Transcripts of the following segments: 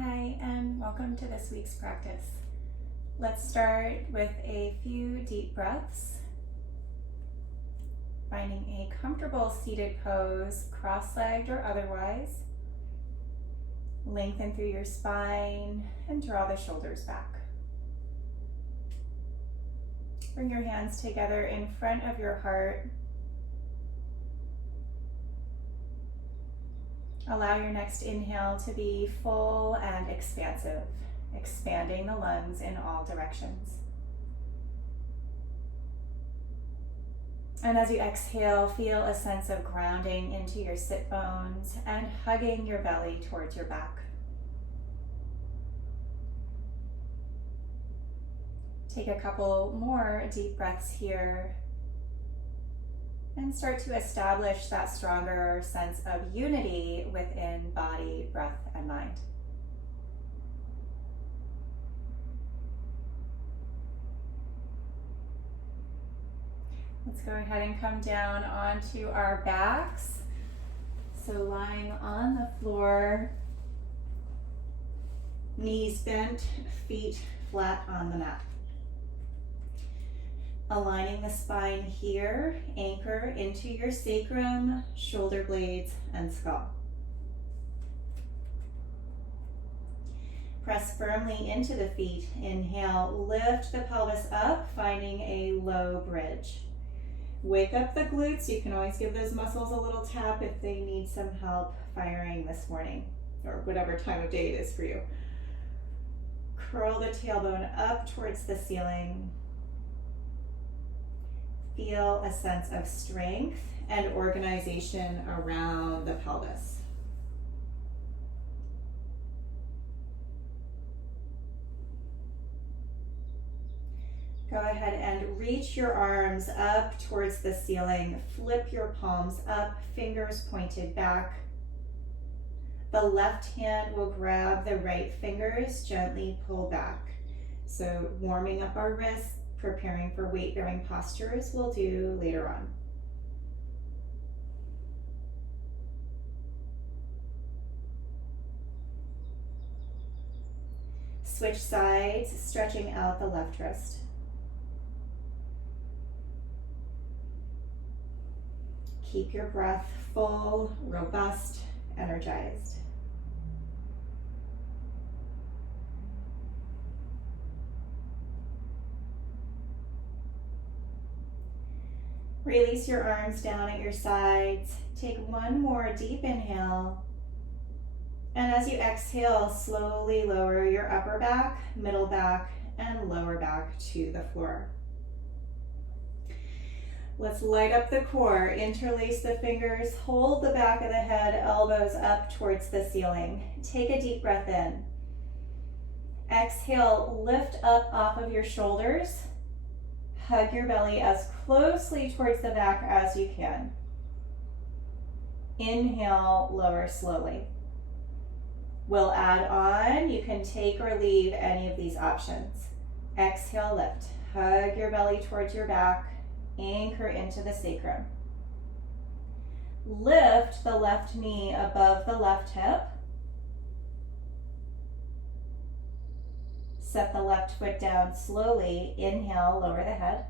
Hi, and welcome to this week's practice. Let's start with a few deep breaths. Finding a comfortable seated pose, cross-legged or otherwise. Lengthen through your spine and draw the shoulders back. Bring your hands together in front of your heart. Allow your next inhale to be full and expansive, expanding the lungs in all directions. And as you exhale, feel a sense of grounding into your sit bones and hugging your belly towards your back. Take a couple more deep breaths here and start to establish that stronger sense of unity within body, breath, and mind. Let's go ahead and come down onto our backs. So lying on the floor, knees bent, feet flat on the mat. Aligning the spine here, anchor into your sacrum, shoulder blades, and skull. Press firmly into the feet. Inhale, lift the pelvis up, finding a low bridge. Wake up the glutes. You can always give those muscles a little tap if they need some help firing this morning, or whatever time of day it is for you. Curl the tailbone up towards the ceiling. Feel a sense of strength and organization around the pelvis. Go ahead and reach your arms up towards the ceiling. Flip your palms up, fingers pointed back. The left hand will grab the right fingers, gently pull back. So warming up our wrists, preparing for weight-bearing postures we'll do later on. Switch sides, stretching out the left wrist. Keep your breath full, robust, energized. Release your arms down at your sides. Take one more deep inhale. And as you exhale, slowly lower your upper back, middle back, and lower back to the floor. Let's light up the core. Interlace the fingers, hold the back of the head, elbows up towards the ceiling. Take a deep breath in. Exhale, lift up off of your shoulders. Hug your belly as closely towards the back as you can. Inhale, lower slowly. We'll add on. You can take or leave any of these options. Exhale, lift. Hug your belly towards your back. Anchor into the sacrum. Lift the left knee above the left hip. Set the left foot down slowly. Inhale, lower the head.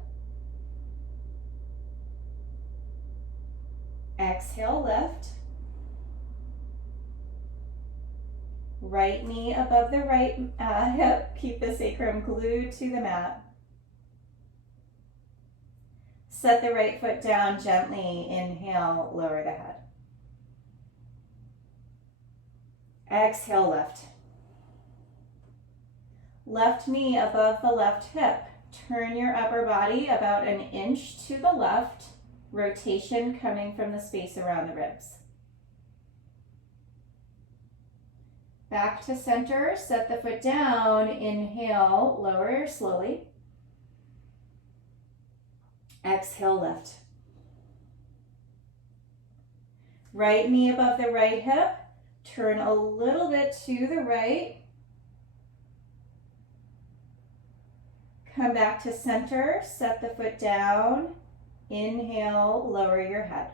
Exhale, lift. Right knee above the right hip. Keep the sacrum glued to the mat. Set the right foot down gently. Inhale, lower the head. Exhale, lift. Left knee above the left hip. Turn your upper body about an inch to the left. Rotation coming from the space around the ribs. Back to center. Set the foot down. Inhale, lower slowly. Exhale, lift. Right knee above the right hip. Turn a little bit to the right. Come back to center, set the foot down. Inhale, lower your head.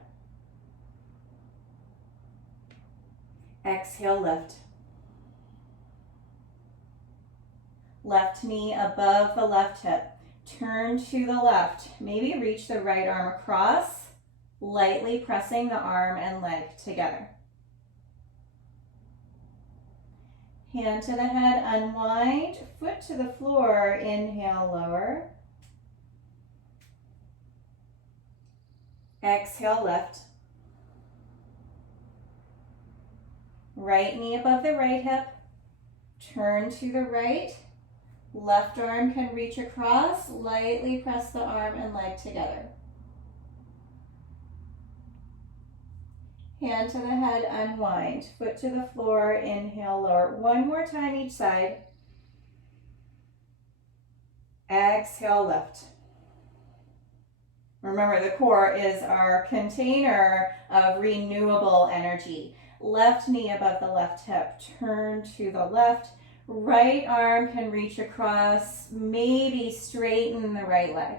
Exhale, lift. Left knee above the left hip. Turn to the left. Maybe reach the right arm across, lightly pressing the arm and leg together. Hand to the head, unwind, foot to the floor, inhale, lower. Exhale, lift. Right knee above the right hip. Turn to the right. Left arm can reach across, lightly press the arm and leg together. Hand to the head, unwind. Foot to the floor, inhale, lower. One more time each side. Exhale, lift. Remember, the core is our container of renewable energy. Left knee above the left hip. Turn to the left. Right arm can reach across. Maybe straighten the right leg.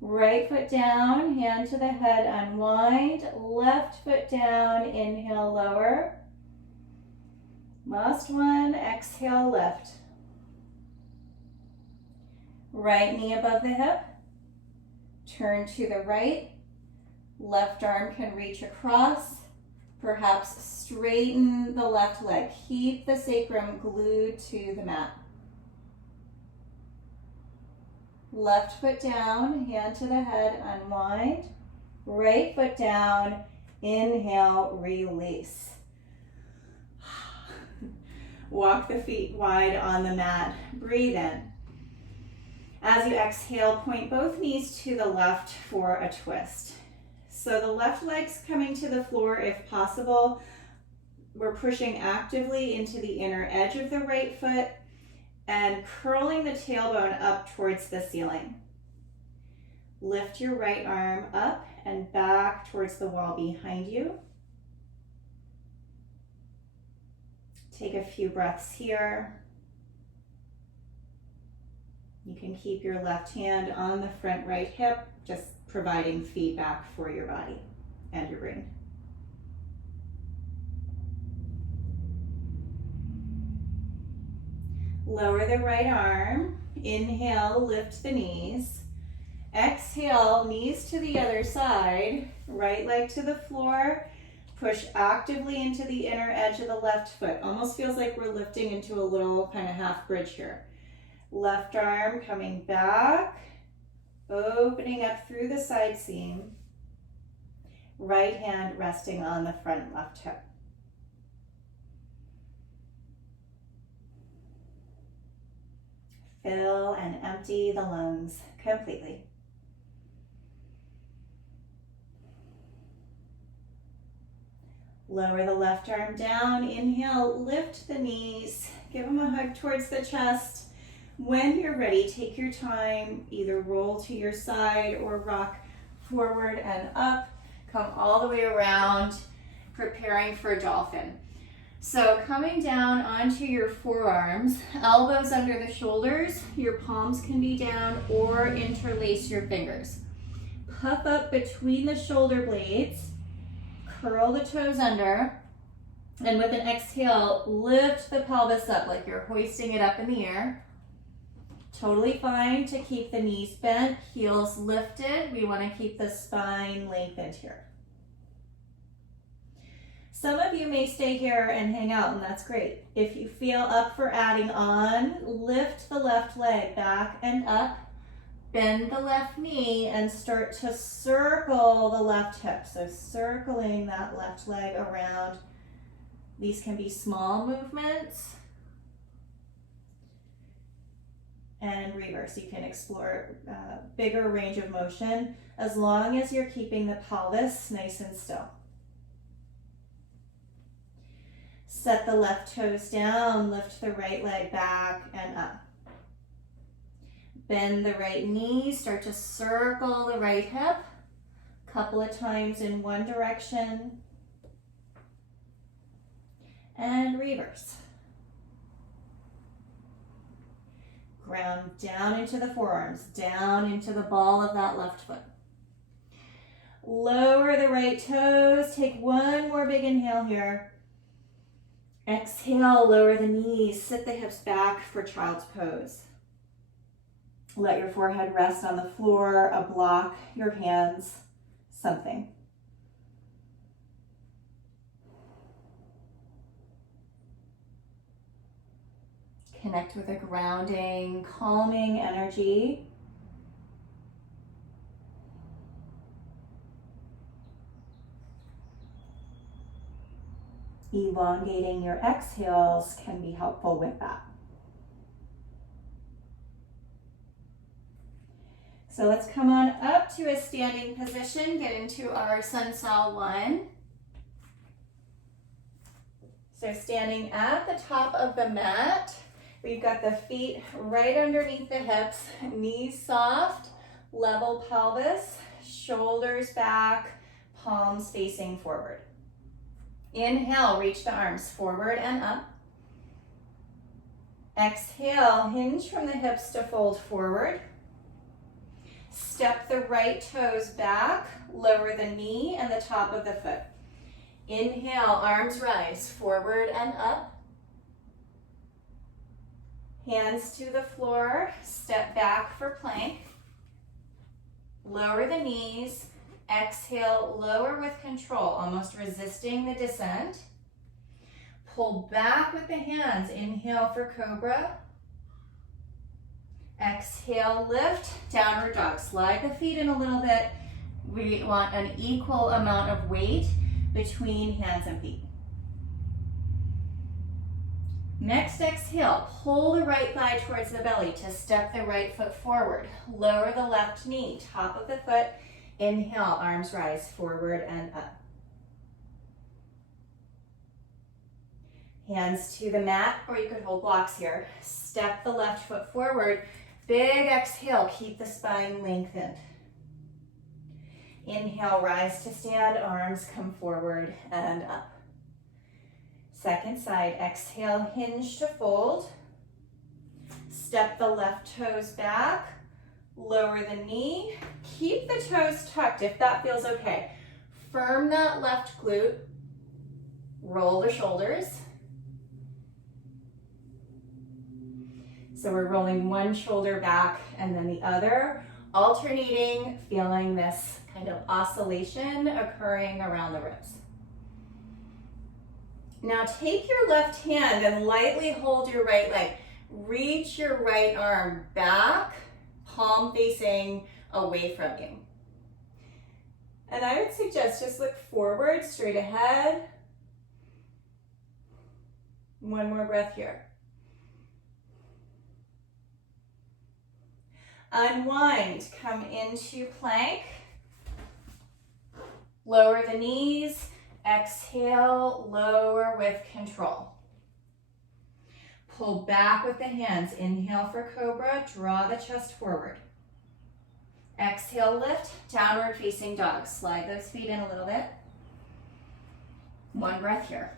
Right foot down, hand to the head, unwind. Left foot down, inhale, lower. Last one, exhale, lift. Right knee above the hip. Turn to the right. Left arm can reach across. Perhaps straighten the left leg. Keep the sacrum glued to the mat. Left foot down, hand to the head, unwind. Right foot down, inhale, release. Walk the feet wide on the mat. Breathe in. As you exhale, point both knees to the left for a twist. So the left leg's coming to the floor if possible. We're pushing actively into the inner edge of the right foot and curling the tailbone up towards the ceiling. Lift your right arm up and back towards the wall behind you. Take a few breaths here. You can keep your left hand on the front right hip, just providing feedback for your body and your brain. Lower the right arm. Inhale, lift the knees. Exhale, knees to the other side. Right leg to the floor. Push actively into the inner edge of the left foot. Almost feels like we're lifting into a little kind of half bridge here. Left arm coming back, opening up through the side seam. Right hand resting on the front left hip. Fill and empty the lungs completely. Lower the left arm down. Inhale, lift the knees. Give them a hug towards the chest. When you're ready, take your time. Either roll to your side or rock forward and up. Come all the way around, preparing for a dolphin. So coming down onto your forearms, elbows under the shoulders, your palms can be down or interlace your fingers. Puff up between the shoulder blades, curl the toes under, and with an exhale, lift the pelvis up like you're hoisting it up in the air. Totally fine to keep the knees bent, heels lifted. We want to keep the spine lengthened here. Some of you may stay here and hang out, and that's great. If you feel up for adding on, lift the left leg back and up, bend the left knee, and start to circle the left hip. So circling that left leg around. These can be small movements. And reverse. You can explore bigger range of motion as long as you're keeping the pelvis nice and still. Set the left toes down, lift the right leg back and up. Bend the right knee, start to circle the right hip. Couple of times in one direction. And reverse. Ground down into the forearms, down into the ball of that left foot. Lower the right toes, take one more big inhale here. Exhale, lower the knees, sit the hips back for child's pose. Let your forehead rest on the floor, a block, your hands, something. Connect with a grounding, calming energy. Elongating your exhales can be helpful with that. So let's come on up to a standing position, get into our Sun Sal 1. So standing at the top of the mat, we've got the feet right underneath the hips, knees soft, level pelvis, shoulders back, palms facing forward. Inhale, reach the arms forward and up. Exhale, hinge from the hips to fold forward. Step the right toes back, lower the knee and the top of the foot. Inhale, arms rise forward and up. Hands to the floor, step back for plank. Lower the knees. Exhale, lower with control, almost resisting the descent. Pull back with the hands. Inhale for cobra. Exhale, lift, downward dog. Slide the feet in a little bit. We want an equal amount of weight between hands and feet. Next, exhale, pull the right thigh towards the belly to step the right foot forward. Lower the left knee, top of the foot. Inhale, arms rise forward and up. Hands to the mat, or you could hold blocks here. Step the left foot forward. Big exhale, keep the spine lengthened. Inhale, rise to stand, arms come forward and up. Second side, exhale, hinge to fold. Step the left toes back. Lower the knee, keep the toes tucked if that feels okay. Firm that left glute, roll the shoulders. So we're rolling one shoulder back and then the other, alternating, feeling this kind of oscillation occurring around the ribs. Now take your left hand and lightly hold your right leg. Reach your right arm back, palm facing away from you. And I would suggest just look forward, straight ahead. One more breath here. Unwind, come into plank. Lower the knees, exhale, lower with control. Pull back with the hands. Inhale for cobra, draw the chest forward. Exhale, lift, downward facing dog. Slide those feet in a little bit. One breath here.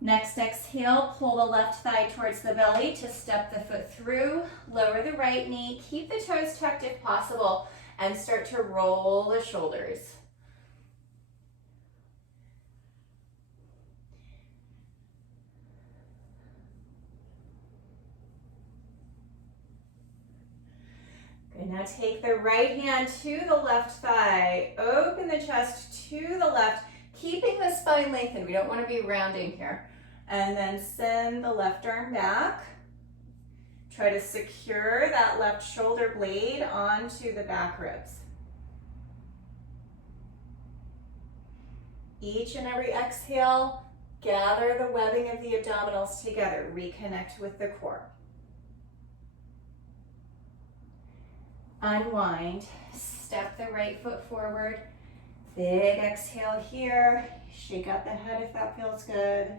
Next exhale, pull the left thigh towards the belly to step the foot through. Lower the right knee, keep the toes tucked if possible, and start to roll the shoulders. Good, now take the right hand to the left thigh, open the chest to the left, keeping the spine lengthened. We don't want to be rounding here. And then send the left arm back. Try to secure that left shoulder blade onto the back ribs. Each and every exhale, gather the webbing of the abdominals together. Reconnect with the core. Unwind, step the right foot forward. Big exhale here. Shake out the head if that feels good.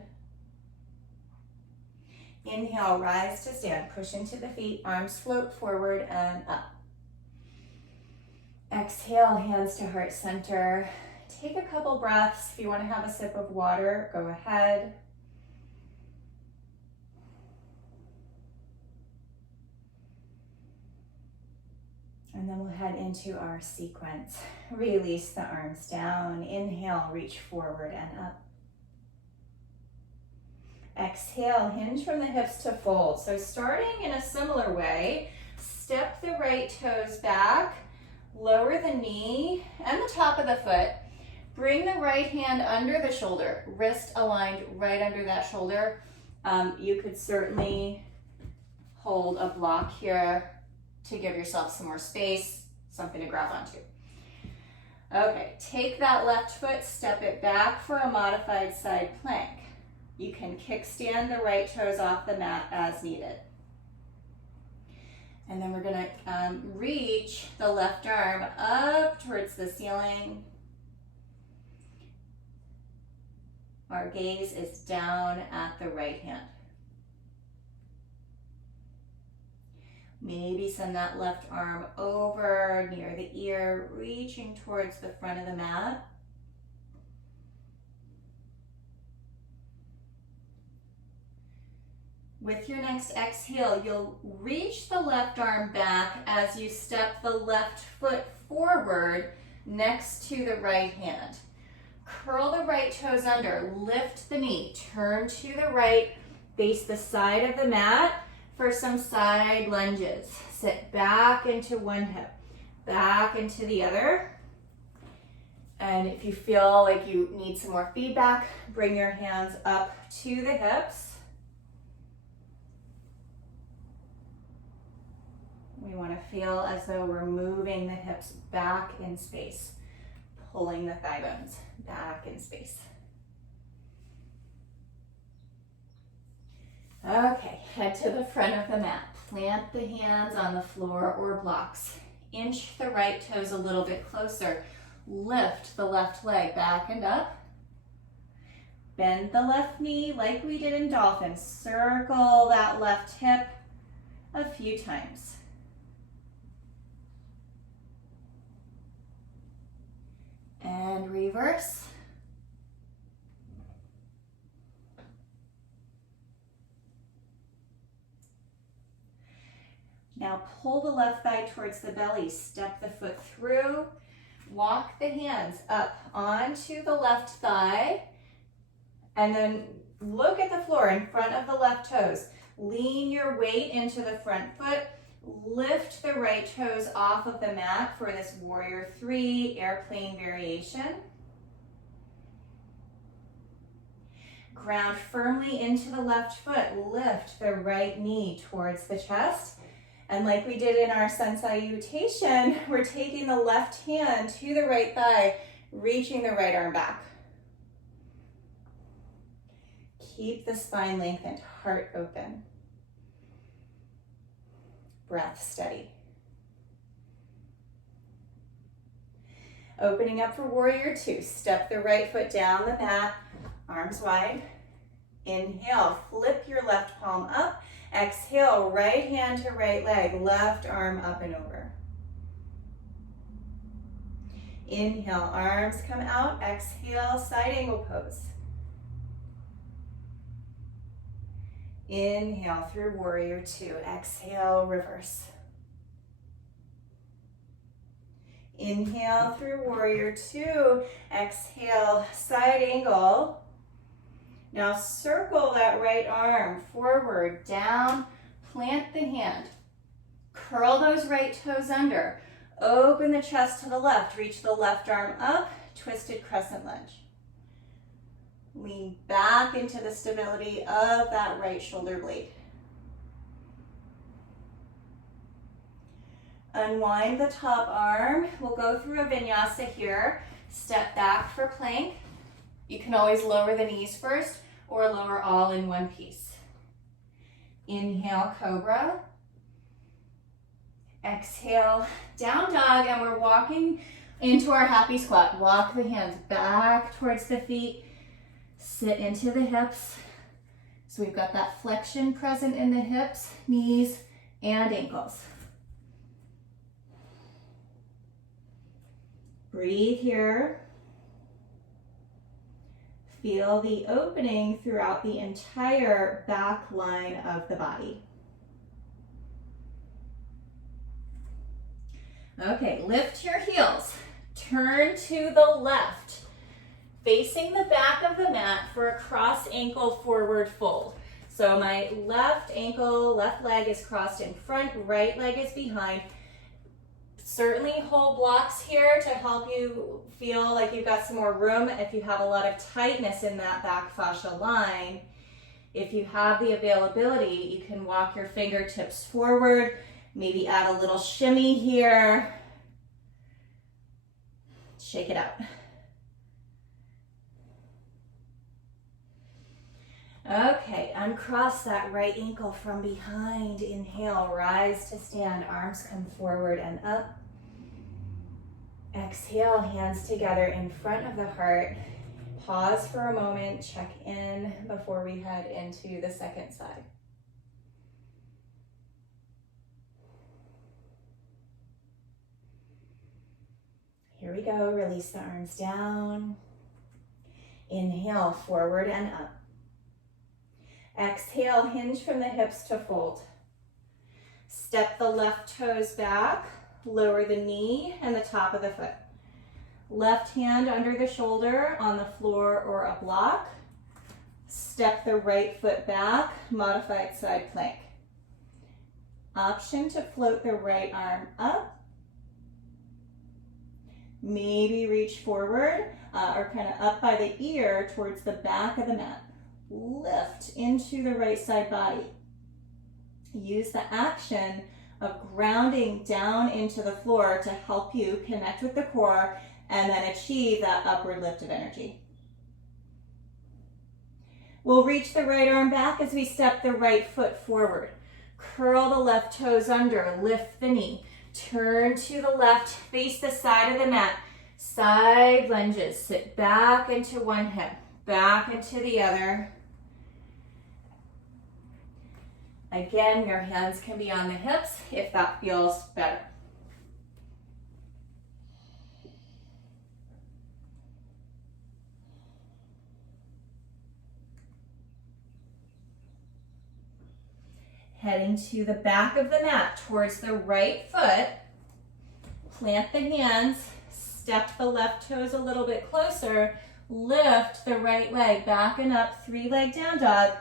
Inhale, rise to stand. Push into the feet, arms float forward and up. Exhale, hands to heart center. Take a couple breaths. If you want to have a sip of water, go ahead. And then we'll head into our sequence. Release the arms down. Inhale, reach forward and up. Exhale, hinge from the hips to fold. So starting in a similar way, step the right toes back, lower the knee and the top of the foot. Bring the right hand under the shoulder, wrist aligned right under that shoulder. You could certainly hold a block here to give yourself some more space, something to grab onto. Okay, take that left foot, step it back for a modified side plank. You can kickstand the right toes off the mat as needed. And then we're gonna reach the left arm up towards the ceiling. Our gaze is down at the right hand. Maybe send that left arm over near the ear, reaching towards the front of the mat. With your next exhale, you'll reach the left arm back as you step the left foot forward next to the right hand. Curl the right toes under, lift the knee, turn to the right, face the side of the mat for some side lunges. Sit back into one hip, back into the other. And if you feel like you need some more feedback, bring your hands up to the hips. We want to feel as though we're moving the hips back in space, pulling the thigh bones back in space. Okay, head to the front of the mat. Plant the hands on the floor or blocks. Inch the right toes a little bit closer. Lift the left leg back and up. Bend the left knee like we did in dolphin. Circle that left hip a few times. And reverse. Now pull the left thigh towards the belly, step the foot through, walk the hands up onto the left thigh, and then look at the floor in front of the left toes. Lean your weight into the front foot, lift the right toes off of the mat for this warrior 3 airplane variation. Ground firmly into the left foot, lift the right knee towards the chest. And like we did in our sun salutation, we're taking the left hand to the right thigh, reaching the right arm back. Keep the spine lengthened, heart open. Breath steady. Opening up for warrior 2. Step the right foot down the mat, arms wide. Inhale, flip your left palm up. Exhale, right hand to right leg, left arm up and over. Inhale, arms come out. Exhale, side angle pose. Inhale through warrior 2. Exhale, reverse. Inhale through warrior 2. Exhale, side angle. Now circle that right arm forward, down, plant the hand. Curl those right toes under. Open the chest to the left, reach the left arm up, twisted crescent lunge. Lean back into the stability of that right shoulder blade. Unwind the top arm. We'll go through a vinyasa here. Step back for plank. You can always lower the knees first or lower all in one piece. Inhale, cobra. Exhale, down dog, and we're walking into our happy squat. Walk the hands back towards the feet. Sit into the hips. So we've got that flexion present in the hips, knees, and ankles. Breathe here. Feel the opening throughout the entire back line of the body. Okay, lift your heels. Turn to the left, facing the back of the mat for a cross ankle forward fold. So my left ankle, left leg is crossed in front, right leg is behind. Certainly hold blocks here to help you feel like you've got some more room if you have a lot of tightness in that back fascia line. If you have the availability, you can walk your fingertips forward, maybe add a little shimmy here. Shake it out. Okay, uncross that right ankle from behind. Inhale, rise to stand, arms come forward and up. Exhale, hands together in front of the heart. Pause for a moment, check in before we head into the second side. Here we go, release the arms down. Inhale, forward and up. Exhale, hinge from the hips to fold. Step the left toes back, lower the knee and the top of the foot. Left hand under the shoulder on the floor or a block. Step the right foot back, modified side plank. Option to float the right arm up. Maybe reach forward or kind of up by the ear towards the back of the mat. Lift into the right side body. Use the action of grounding down into the floor to help you connect with the core and then achieve that upward lift of energy. We'll reach the right arm back as we step the right foot forward. Curl the left toes under, lift the knee. Turn to the left, face the side of the mat. Side lunges, sit back into one hip, back into the other. Again, your hands can be on the hips if that feels better. Heading to the back of the mat towards the right foot. Plant the hands, step the left toes a little bit closer, lift the right leg back and up, 3-leg down dog.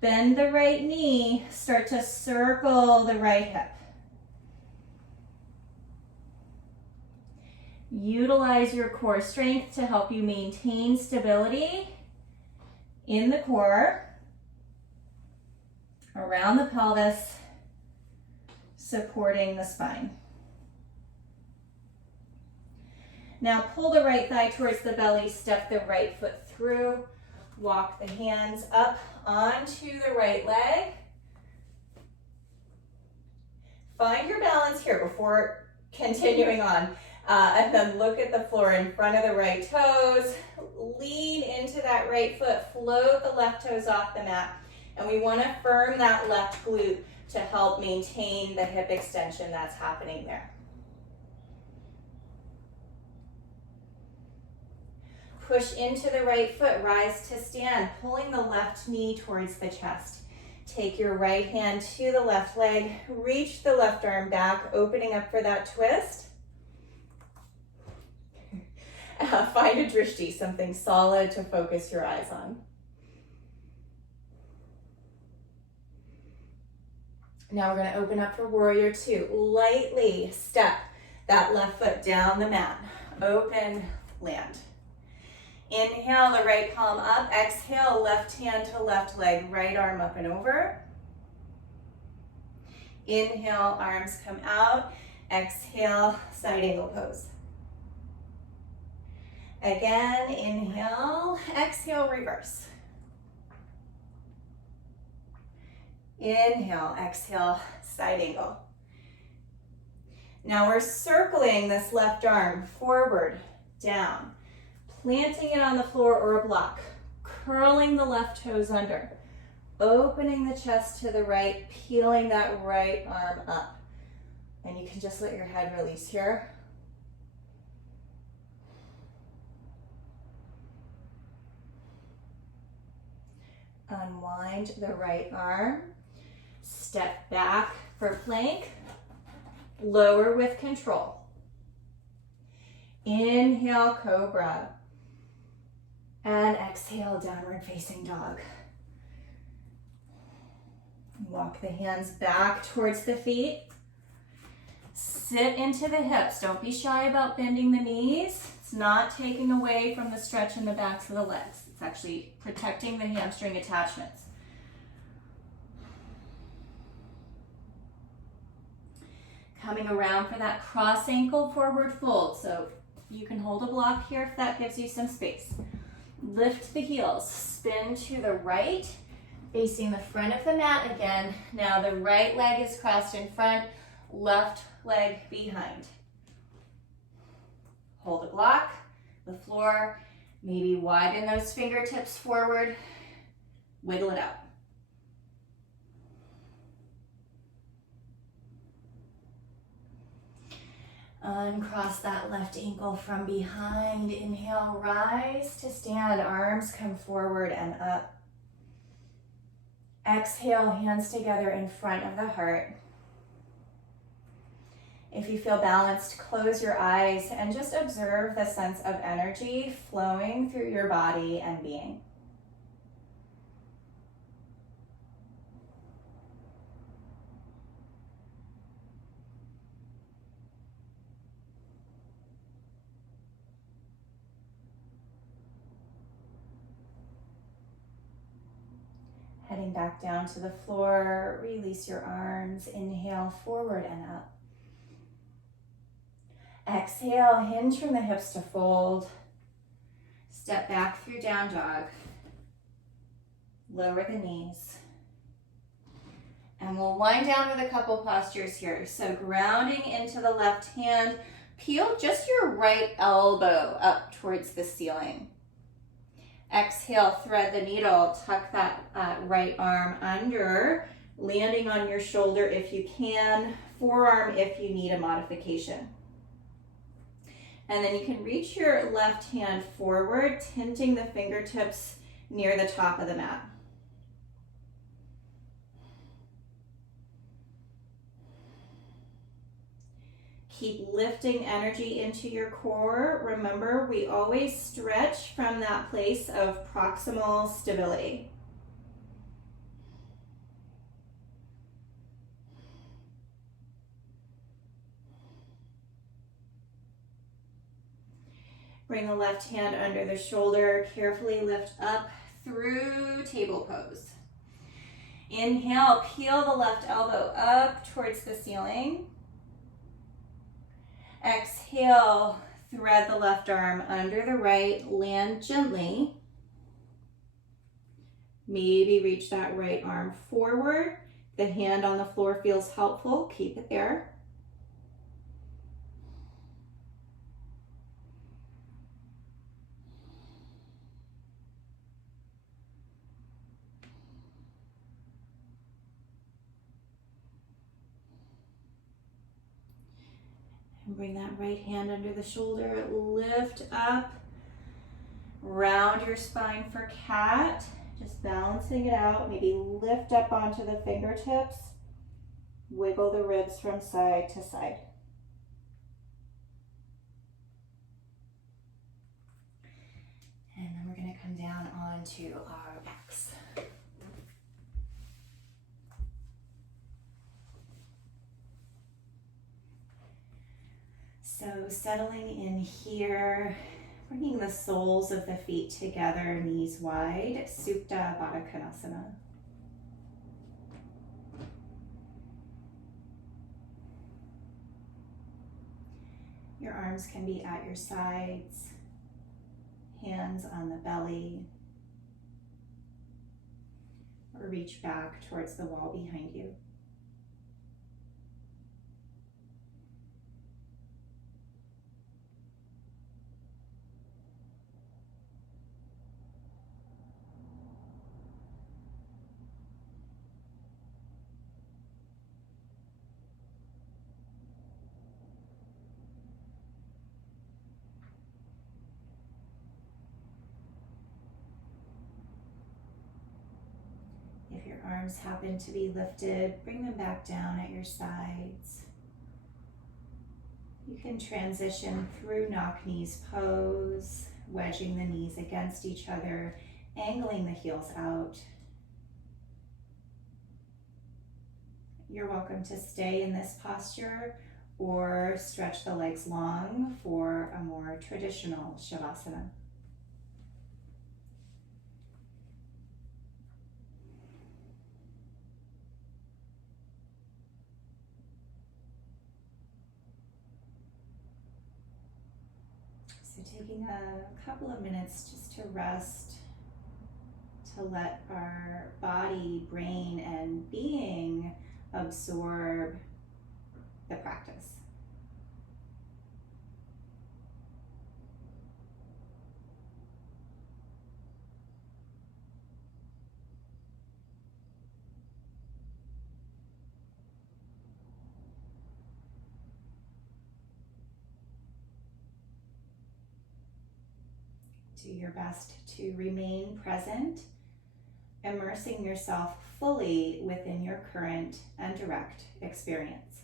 Bend the right knee, start to circle the right hip. Utilize your core strength to help you maintain stability in the core, around the pelvis, supporting the spine. Now pull the right thigh towards the belly, step the right foot through, walk the hands up onto the right leg. Find your balance here before continuing on. And then look at the floor in front of the right toes. Lean into that right foot, float the left toes off the mat. And we want to firm that left glute to help maintain the hip extension that's happening there. Push into the right foot, rise to stand, pulling the left knee towards the chest. Take your right hand to the left leg, reach the left arm back, opening up for that twist. Find a drishti, something solid to focus your eyes on. Now we're going to open up for warrior two. Lightly step that left foot down the mat. Open, land. Inhale the right palm up. Exhale, left hand to left leg, right arm up and over. Inhale, arms come out. Exhale, side angle pose. Again, inhale, exhale, reverse. Inhale, exhale, side angle. Now we're circling this left arm forward, down, planting it on the floor or a block, curling the left toes under, opening the chest to the right, peeling that right arm up. And you can just let your head release here. Unwind the right arm, step back for plank, lower with control. Inhale, cobra. And exhale, downward facing dog. Walk the hands back towards the feet. Sit into the hips. Don't be shy about bending the knees. It's not taking away from the stretch in the backs of the legs. It's actually protecting the hamstring attachments. Coming around for that cross ankle forward fold. So you can hold a block here if that gives you some space. Lift the heels, spin to the right, facing the front of the mat again. Now the right leg is crossed in front, left leg behind. Hold a block, the floor, maybe widen those fingertips forward, wiggle it out. Uncross that left ankle from behind. Inhale, rise to stand. Arms come forward and up. Exhale, hands together in front of the heart. If you feel balanced, close your eyes and just observe the sense of energy flowing through your body and being. Heading back down to the floor, release your arms, inhale forward and up. Exhale, hinge from the hips to fold. Step back through down dog. Lower the knees. And we'll wind down with a couple postures here. So grounding into the left hand, peel just your right elbow up towards the ceiling. Exhale, thread the needle, tuck that right arm under, landing on your shoulder if you can, forearm if you need a modification. And then you can reach your left hand forward, tinting the fingertips near the top of the mat. Keep lifting energy into your core. Remember, we always stretch from that place of proximal stability. Bring the left hand under the shoulder. Carefully lift up through table pose. Inhale, peel the left elbow up towards the ceiling. Exhale, thread the left arm under the right, land gently. Maybe reach that right arm forward. The hand on the floor feels helpful, keep it there. And bring that right hand under the shoulder, lift up, round your spine for cat, just balancing it out. Maybe lift up onto the fingertips, wiggle the ribs from side to side. And then we're going to come down onto our backs. So settling in here, bringing the soles of the feet together, knees wide, Supta Baddha Konasana. Your arms can be at your sides, hands on the belly, or reach back towards the wall behind you. If your arms happen to be lifted, bring them back down at your sides. You can transition through knock knees pose, wedging the knees against each other, angling the heels out. You're welcome to stay in this posture or stretch the legs long for a more traditional Shavasana. So taking a couple of minutes just to rest, to let our body, brain, and being absorb the practice. Do your best to remain present, immersing yourself fully within your current and direct experience.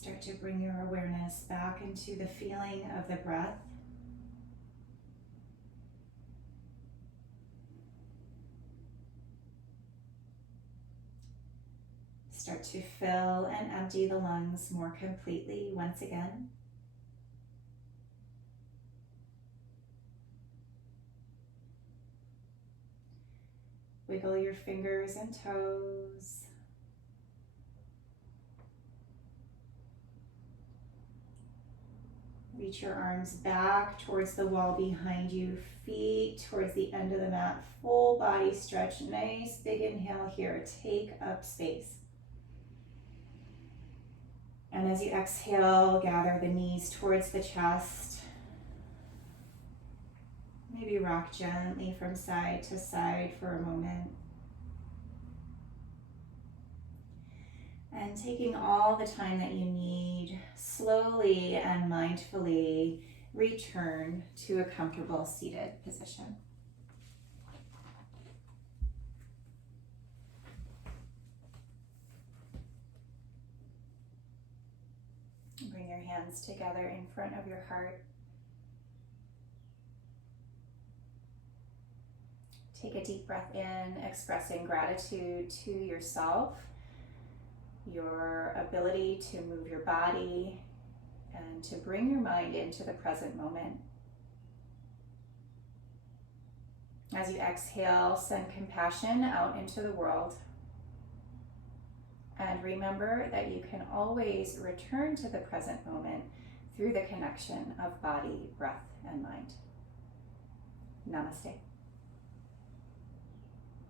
Start to bring your awareness back into the feeling of the breath. Start to fill and empty the lungs more completely once again. Wiggle your fingers and toes. Reach your arms back towards the wall behind you, feet towards the end of the mat, full body stretch. Nice big inhale here, take up space. And as you exhale, gather the knees towards the chest. Maybe rock gently from side to side for a moment. And taking all the time that you need, slowly and mindfully return to a comfortable seated position. Bring your hands together in front of your heart. Take a deep breath in, expressing gratitude to yourself, your ability to move your body, and to bring your mind into the present moment. As you exhale, send compassion out into the world. And remember that you can always return to the present moment through the connection of body, breath, and mind. Namaste.